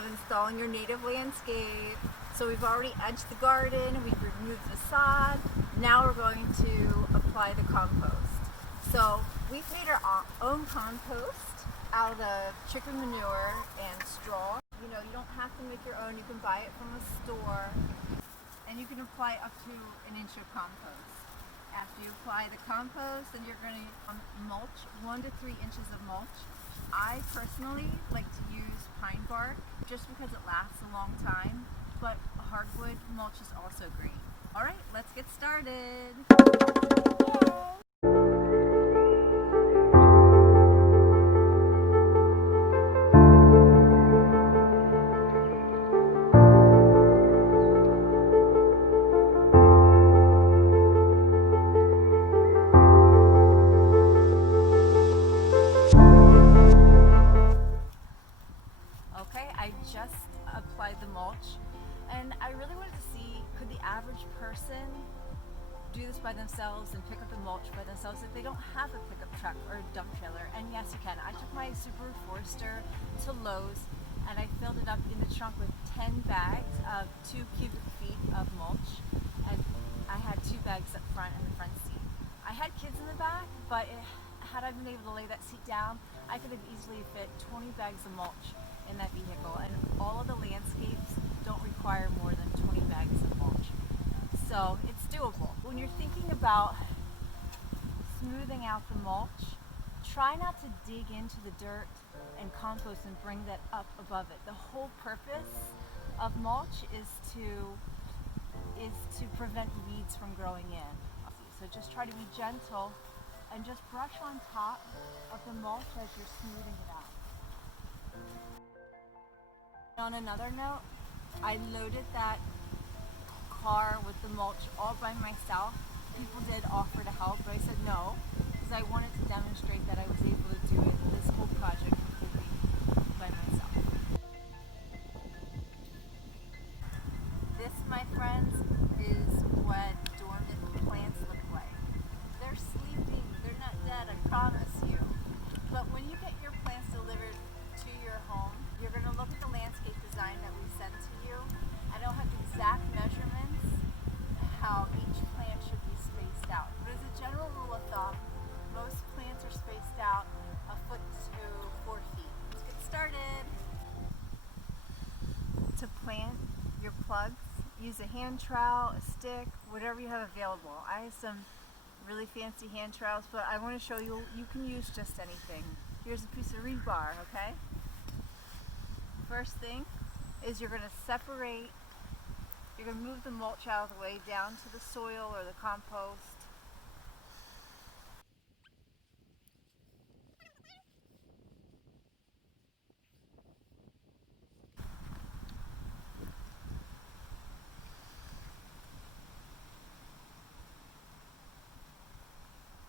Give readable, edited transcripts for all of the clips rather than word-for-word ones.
of installing your native landscape. So we've already edged the garden, we've removed the sod. Now we're going to apply the compost. So we've made our own compost out of chicken manure and straw. You know, you don't have to make your own, you can buy it from a store. And you can apply up to an inch of compost. After you apply the compost, then you're going to mulch, 1 to 3 inches of mulch. I personally like to use pine bark just because it lasts a long time, but hardwood mulch is also great. All right, let's get started. Okay, I just applied the mulch, and I really wanted to see, could the average person do this by themselves and pick up the mulch by themselves if they don't have a pickup truck or a dump trailer? And yes, you can. I took my Subaru Forester to Lowe's and I filled it up in the trunk with 10 bags of 2 cubic feet of mulch, and I had 2 bags up front in the front seat. I had kids in the back, but had I been able to lay that seat down, I could have easily fit 20 bags of mulch in that vehicle, and all of the landscapes don't require more than 20 bags of mulch. So it's doable. When you're thinking about smoothing out the mulch, try not to dig into the dirt and compost and bring that up above it. The whole purpose of mulch is to prevent weeds from growing in. So just try to be gentle and just brush on top of the mulch as you're smoothing it out. On another note, I loaded that car with the mulch all by myself. People did offer to help, but I said no, because I wanted to demonstrate that I was able to do it, this whole project completely by myself. This, my friends, is what dormant plants look like. They're sleeping, they're not dead, I promise you. But when you get your plants delivered to your home, you're going to look at the landscape design that we send to you, and it'll have exact measurements how each plant should be spaced out. But as a general rule of thumb, most plants are spaced out 1 foot to 4 feet. Let's get started. To plant your plugs, use a hand trowel, a stick, whatever you have available. I have some really fancy hand trowels, but I want to show you, you can use just anything. Here's a piece of rebar, okay? First thing is you're going to separate, you're going to move the mulch out of the way down to the soil or the compost.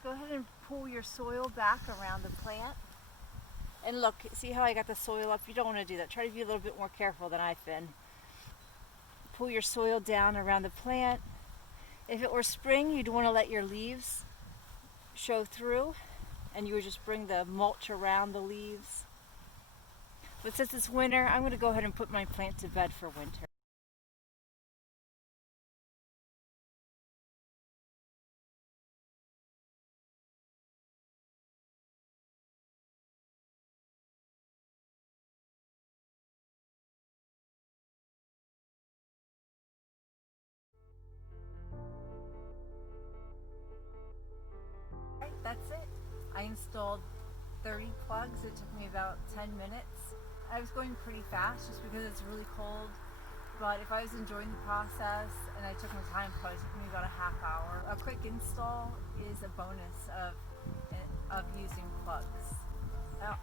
Go ahead and pull your soil back around the plant. And look, see how I got the soil up? You don't want to do that. Try to be a little bit more careful than I've been. Pull your soil down around the plant. If it were spring, you'd want to let your leaves show through, and you would just bring the mulch around the leaves. But since it's winter, I'm going to go ahead and put my plant to bed for winter. Right, that's it. I installed 30 plugs. It took me about 10 minutes. I was going pretty fast just because it's really cold, but if I was enjoying the process and I took my time, it probably took me about a half hour. A quick install is a bonus of using plugs.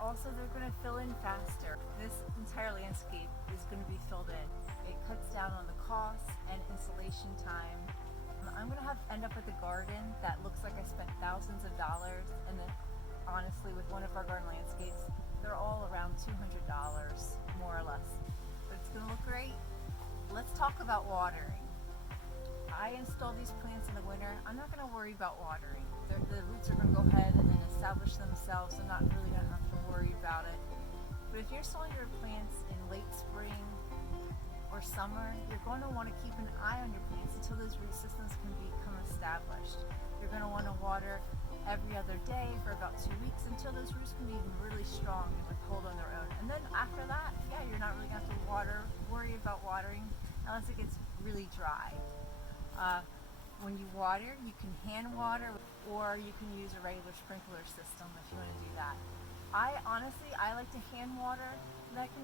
Also, they're going to fill in faster. This entire landscape is going to be filled in. It cuts down on the cost and installation time. I'm going to end up with a garden that looks like I spent thousands of dollars, and then honestly, with one of our garden landscapes, they're all around $200, more or less. But it's going to look great. Let's talk about watering. I install these plants in the winter. I'm not going to worry about watering. The roots are going to go ahead and then establish themselves. I'm not really going to have to worry about it. But if you're sowing your plants in late spring or summer, you're going to want to keep an eye on your plants until those root systems can become established. You're going to want to water every other day for about 2 weeks until those roots can be really strong and hold on their own. And then after that, yeah, you're not really going to have to worry about watering unless it gets really dry. When you water, you can hand water or you can use a regular sprinkler system if you want to do that. I like to hand water.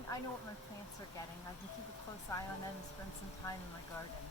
I know what my plants are getting. I can keep a close eye on them and spend some time in my garden.